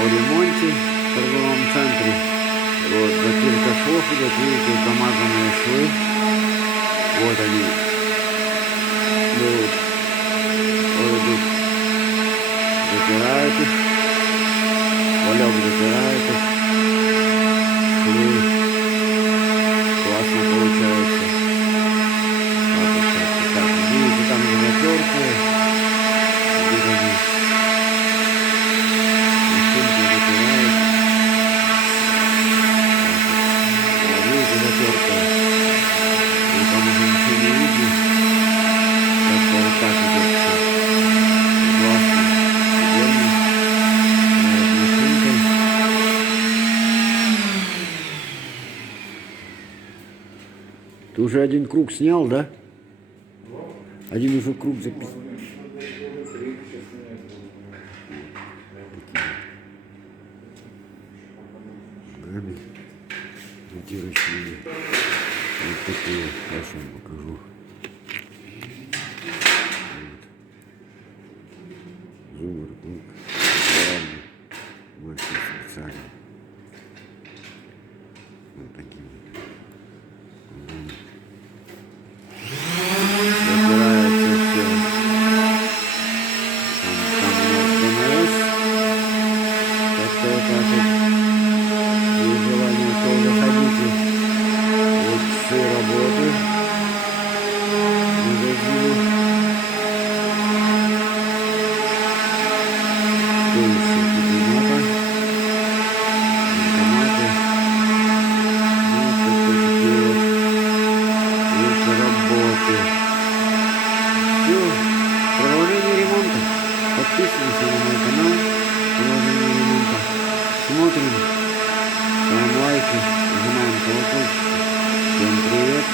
о ремонте в торговом центре. Вот, затирка швов идет, видите, замазанные швы. Вот они. Вот. Вот идут. Затирают их. Валек затирает их. Швы. Классно получается. Так, видите, там уже затертые. Вот они. Машинки затирают. Видите, затертые. И там уже ничего не видно. Так что вот так идет все. Классно. Идеально. Машинкой. Ты уже один круг снял, да? Один уже круг записал. Ногами затирочными. Вот такие. Сейчас вам покажу. Вот. Зумер, круг. Мастер специальный. Вот такие вот. Затирается все. Там у нас ДНС. Так что вот так вот. Есть желание, то заходите. Вот часы работы. Магазины. Что еще? Кипината. Банкоматы. Ну, вот такие вот. Есть работы. Все. Продолжение ремонта. Подписывайся на мой канал. Продолжение ремонта. Смотрим. Ставим лайки. Нажимаем колокольчик. Всем привет.